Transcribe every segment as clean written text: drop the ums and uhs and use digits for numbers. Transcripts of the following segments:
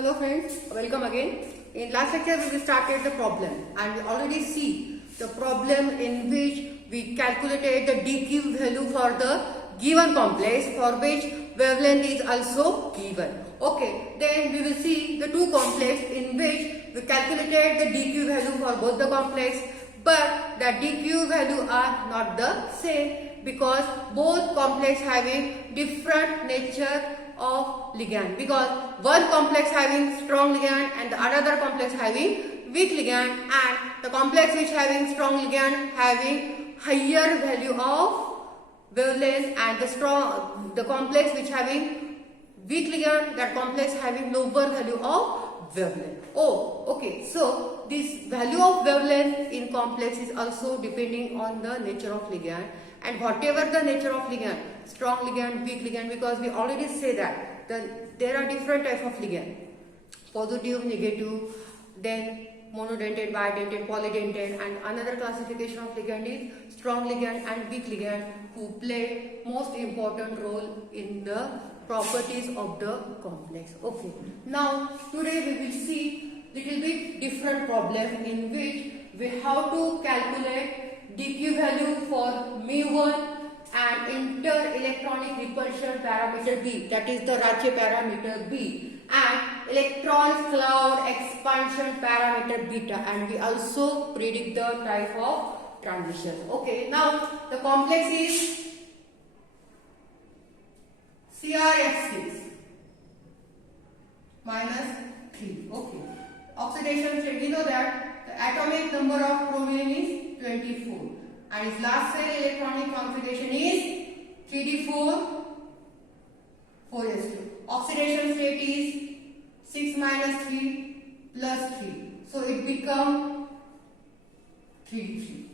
Hello friends, welcome again. In last lecture we started the problem and we already see the problem in which we calculated the dq value for the given complex for which wavelength is also given. Okay, then we will see the two complex in which we calculated the dq value for both the complex, but the dq value are not the same because both complex having different nature of ligand, because one complex having strong ligand and the another complex having weak ligand, and the complex which having strong ligand having higher value of wavelength, and the complex which having weak ligand, that complex having lower value of wavelength. Oh, okay. So this value of wavelength in complex is also depending on the nature of ligand, and whatever the nature of ligand, strong ligand, weak ligand, because we already say that there are different type of ligand, positive, negative, then monodentate, bidentate, polydentate, and another classification of ligand is strong ligand and weak ligand, who play most important role in the properties of the complex. Okay, now today we will see little bit different problem in which we have to calculate dq value for mu1 and inter-electronic repulsion parameter B, that is the Rache parameter B, and electron cloud expansion parameter beta, and we also predict the type of transition. Okay, now the complex is CrF6 minus 3. Okay, oxidation state, we know that the atomic number of chromium is 24 and its last cell electronic configuration is 3d4 4s2. Oxidation state is 6 minus 3 plus 3, so it becomes 3d3.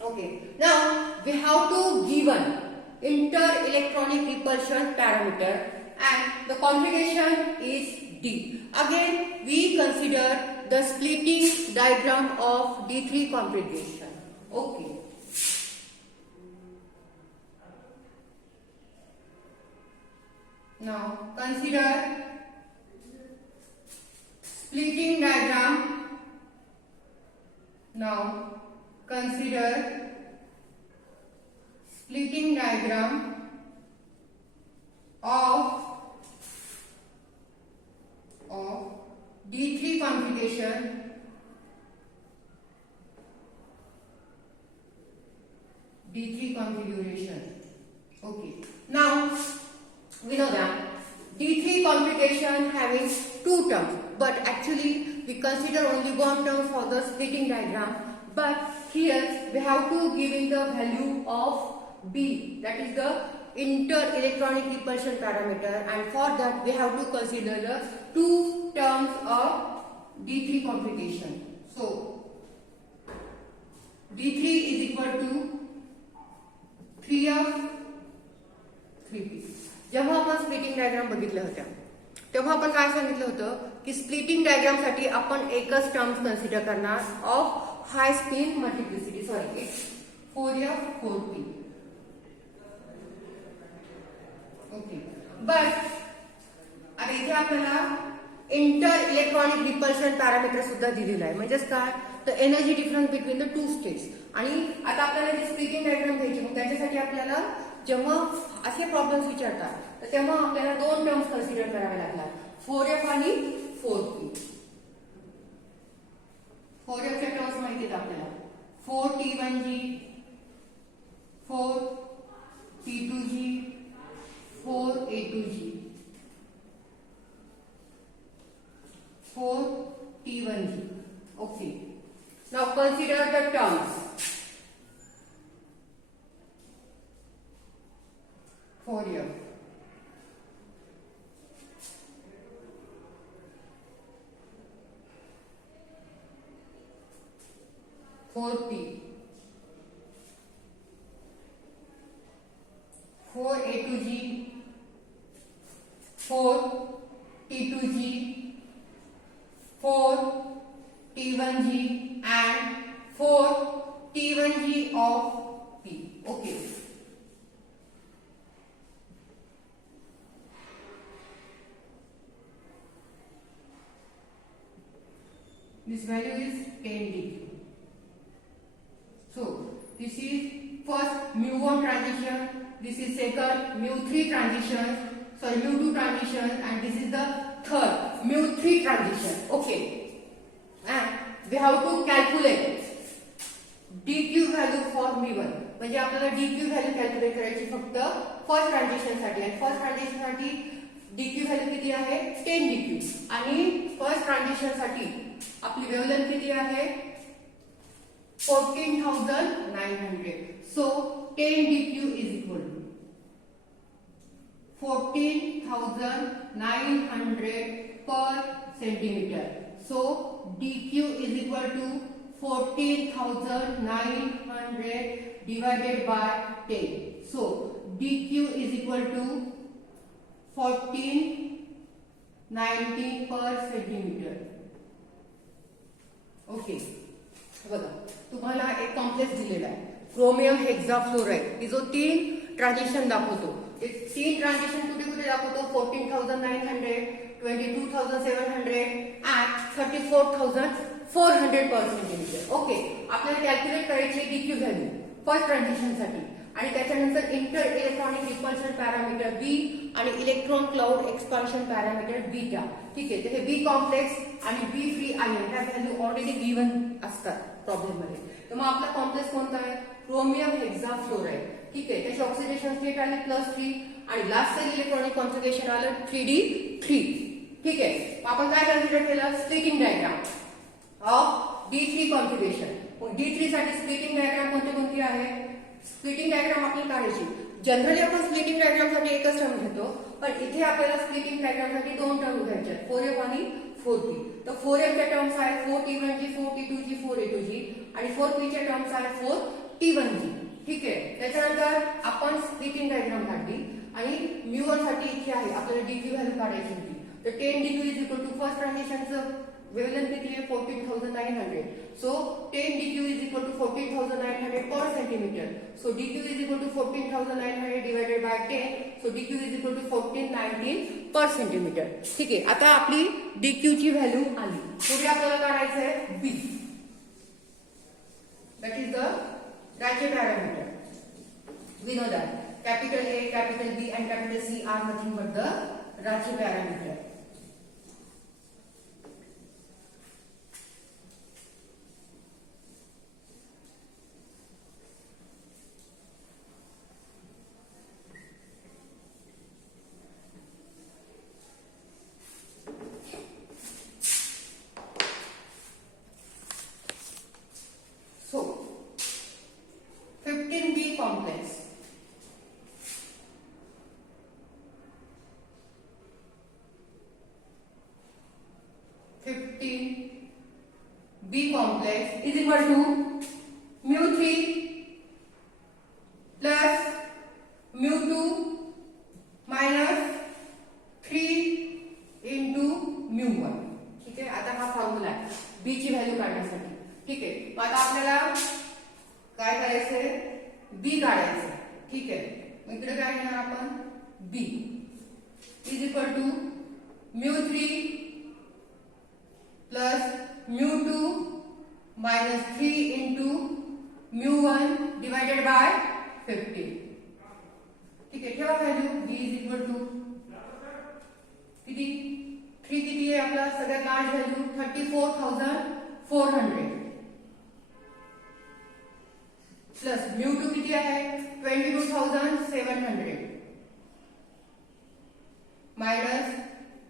Okay, now we have to given inter-electronic repulsion parameter and the configuration is D. Again we consider the splitting diagram of D3 configuration. Okay. Now consider splitting diagram. Now consider splitting diagram of D3 configuration Okay, now we know that D3 configuration having two terms, but actually we consider only one term for the splitting diagram, but here we have to give in the value of B, that is the inter-electronic repulsion parameter, and for that we have to consider the two terms of D3 configuration. So D3 is equal to 3f 3p. जेव्हा आपण splitting diagram बघितल्या होत्या तेव्हा आपण काय सांगितलं होतं की स्प्लिटिंग डायग्राम साठी आपण एकच टर्म्स कन्सिडर करणार ऑफ हाय spin multiplicity, sorry it's 4f 4p. Okay, but आता इथे आपल्याला इंटर इलेक्ट्रॉनिक रिपल्शन पॅरामीटर सुद्धा दिलेला आहे, म्हणजेच काय तर energy difference between the two states. आणि आता आपल्याला जे स्प्लिटिंग डायग्राम घ्यायची, मग त्याच्यासाठी आपल्याला जेव्हा असे प्रॉब्लेम्स विचारतात तर तेव्हा आपल्याला दोन टर्म्स कन्सिडर करावे लागतात, 4f आणि 4p. 4f च्या टर्म्स माहिती आहेत आपल्याला, 4t1g 4t2g 4a2g 4t1g. Okay, now consider the terms. 4f 4p 4a2g 4t2g 4t1g and 4t1g of p. Okay, This value is 10 dq. So this is first mu1 transition, this is second mu3 transition, sorry mu2 transition, and this is the third mu3 transition. Okay, and we have to calculate dq value for mu1. म्हणजे आपल्याला dq value calculate करायची फक्त first transition साठी, आणि first transition साठी dq value किती आहे 10 dq, आणि फर्स्ट ट्रान्झिशन साठी आपली वेवलेंथ किती आहे 14,900. So 10 dq is equal to 14,900 per centimetre. So dq is equal to 14,900 divided by 10. So dq is equal to 1490 per centimeter. Okay, बघा तुम्हाला एक कॉम्प्लेक्स दिलेला आहे क्रोमियम हेक्साफ्लोराइड, की जो 3 ट्रान्झिशन दाखवतो. ते 3 ट्रान्झिशन कुठे कुठे दाखवतो 14,900, 22,700 and 34,400 पर सेंटीमीटर. ओके, आपल्याला कॅल्क्युलेट करायची डीक्यू व्हॅल्यू फर्स्ट ट्रान्झिशन साठी, आणि त्याच्यानंतर inter electronic repulsion parameter B आणि electron cloud expansion parameter beta. ठीक आहे, तर हे बी कॉम्प्लेक्स आणि बी फ्री आयन ह्या व्हॅल्यू ऑलरेडी गिवन असतात प्रॉब्लेम मध्ये. तर मग आपला कॉम्प्लेक्स कोणता आहे क्रोमियम हेक्साफ्लोराइड. ठीक आहे, त्याची ऑक्सिडेशन स्टेट आली +3 आणि लास्ट सेल इलेक्ट्रॉनिक कॉन्फिगरेशन आलं 3d3. ठीक आहे, आपण काय कन्सिडर केलं splitting diagram of D3 configuration. D3 साठी स्प्लिटिंग डायग्राम कोणती आहे, स्प्लिटिंग डायग्राम आपल्याला काढायची. जनरली आपण स्प्लिटिंग डायग्राम साठी एकच टर्म घेतो, पण इथे आपल्याला स्प्लिटिंग डायग्राम साठी 2 टर्म घ्यायच्या 4f आणि 4p. तर 4f च्या टर्म्स आहे 4t1g, 4t2g, 4a2g, आणि 4p च्या टर्म्स आहे 4t1g. ठीक आहे, त्याच्यानंतर आपण स्प्लिटिंग डायग्राम काढली आणि mu1 साठी इथे आहे आपल्याला dq व्हॅल्यू काढायची होती. तर 10 dq is equal to first ट्रान्झिशनचं वेवलेंथ किती आहे 14,900. So 10 dq is equal to 14,900 per centimetre. So dq is equal to 14,900 divided by 10. So dq is equal to 1419 per centimetre. ठीक आहे, आता आपली dq ची व्हॅल्यू आली. पुढे आपल्याला काढायचं आहे b, that is the Racah parameter. We know that capital A, capital B and capital C are nothing but the Rache parameter. So 15B complex. B complex is equal to mu3 plus mu2 minus 3 into mu1. ठीक आहे, आता हा फॉर्म्युला आहे B ची व्हॅल्यू काढण्यासाठी. ठीक आहे, मग आता आपल्याला काय करायचंय B काढायचं. ठीक आहे, मग इकडे काय घेणार आपण B is equal to mu3 plus mu2 minus 3 into mu1 divided by 15. ठीक आहे, ठेवा value b is equal to किती 3 किती आहे आपला सगळ्यात लार्ज व्हॅल्यू 34,400 प्लस mu2 किती आहे 22,700 मायनस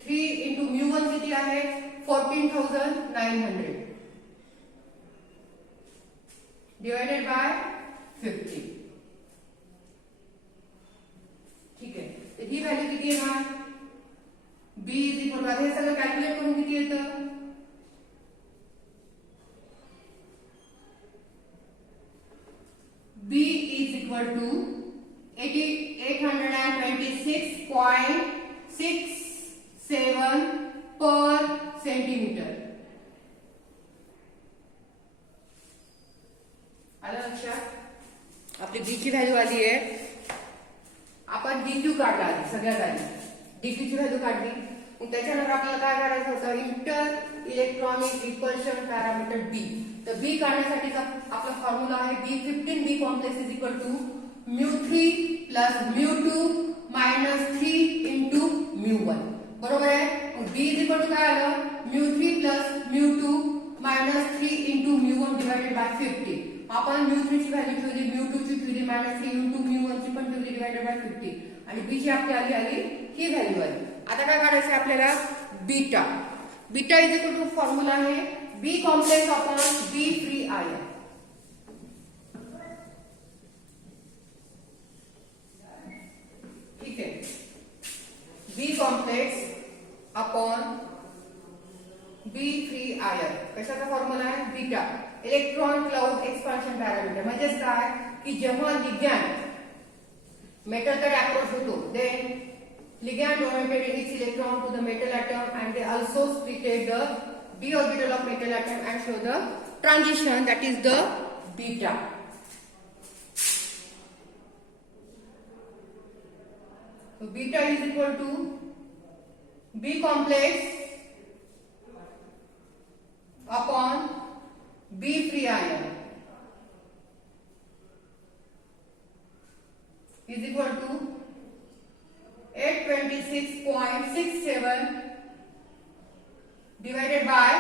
3 into mu1 किती आहे 14,900 divided by 50. ठीक आहे, तर ही व्हॅल्यू किती येणार b इज इक्वल टू, आता हे सगळं कॅल्क्युलेट करून किती येतं b इज इक्वल टू 826.67 पर सेंटीमीटर. आलं लक्षात, आपली b ची व्हॅल्यू आली आहे. आपण dq काढला सगळ्यात आधी dq ची व्हॅल्यू काढली, मग त्याच्यानंतर लेक्चर आपल्याला काय करायचं होतं, inter electronic repulsion parameter B. तर बी काढण्यासाठीचा आपला फॉर्म्युला आहे B15 B complex is equal to μ3 plus μ2 minus 3 into μ1. बरोबर आहे. बी इज इक्वल टू काय आलं, μ3 plus μ2 minus 3 into μ1 divided by 50. आपण μ3 ची व्हॅल्यू ठेवली, μ2 ची ठेवली, मायनस 3 इंटू μ1 ची पण ठेवली डिवायडेड बाय 50 आणि बी ची आपली आली ही व्हॅल्यू आली. आता काय काढायचं आहे आपल्याला, beta. Beta is equal to formula आहे B complex upon B free ion. ठीक आहे. B complex upon B free ion कशाचा फॉर्म्युला आहे, beta. Electron cloud expansion parameter म्हणजेच काय की जेव्हा लिगॅंड मेटलकडे अप्रोच होतो, then ligand donated its electron to the metal atom and they also splitted the d orbital of metal atom and show the transition, that is the beta. So beta is equal to B complex upon B free ion is equal to 826.67 divided by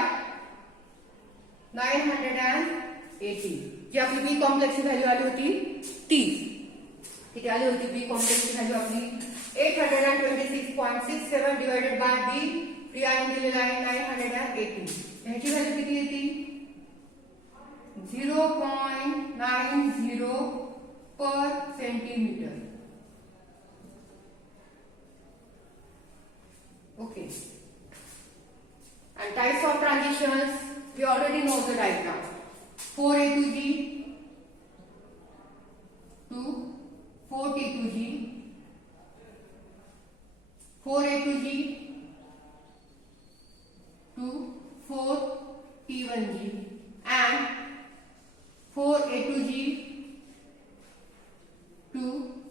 980. जी आपली बी कॉम्प्लेक्सची व्हॅल्यू आली होती 30. किती आली होती बी कॉम्प्लेक्सची व्हॅल्यू आपली 826.67 divided by B free ion दिलेला आहे 980. ह्याची व्हॅल्यू किती येते 0.90 पर centimetre. Okay. And types of transitions, we already know the diagram. 4A to G to 4T to G, 4A to G to 4T1G, and 4A to G to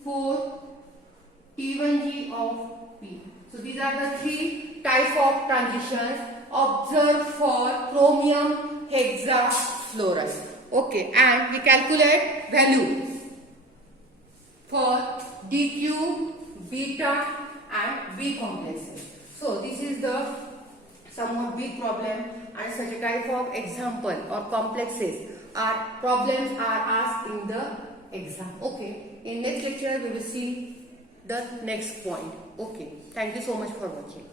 4T1G of P. So these are the three types of transitions observed for chromium hexafluoride. Okay, and we calculate values for DQ, beta and B complexes. So this is the somewhat big problem, and such a type of example or complexes are problems are asked in the exam. Okay, in next lecture we will see the next point. Okay, thank you so much for watching.